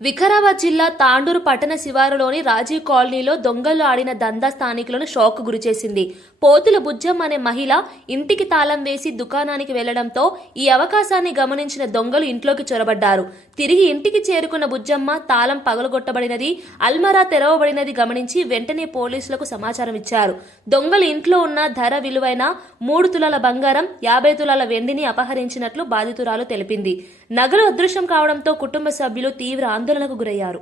వికారాబాద్ జిల్లా తాండూరు పట్టణ శివారులోని రాజీవ్ కాలనీలో దొంగలు ఆడిన దందా స్థానికులను షాక్ గురిచేసింది. పోతుల బుజ్జమ్మ అనే మహిళ ఇంటికి తాళం వేసి దుకాణానికి వెళ్లడంతో ఈ అవకాశాన్ని గమనించిన దొంగలు ఇంట్లోకి చొరబడ్డారు. తిరిగి ఇంటికి చేరుకున్న బుజ్జమ్మ తాళం పగలగొట్టబడినది, అల్మారా తెరవబడినది గమనించి వెంటనే పోలీసులకు సమాచారం ఇచ్చారు. దొంగలు ఇంట్లో ఉన్న ధర విలువైన 3 తులాల బంగారం, 50 తులాల వెండిని అపహరించినట్లు బాధితురాలు తెలిపింది. నగలు అదృశ్యం కావడంతో కుటుంబ సభ్యులు తీవ్ర ఆందోళనకు గురయ్యారు.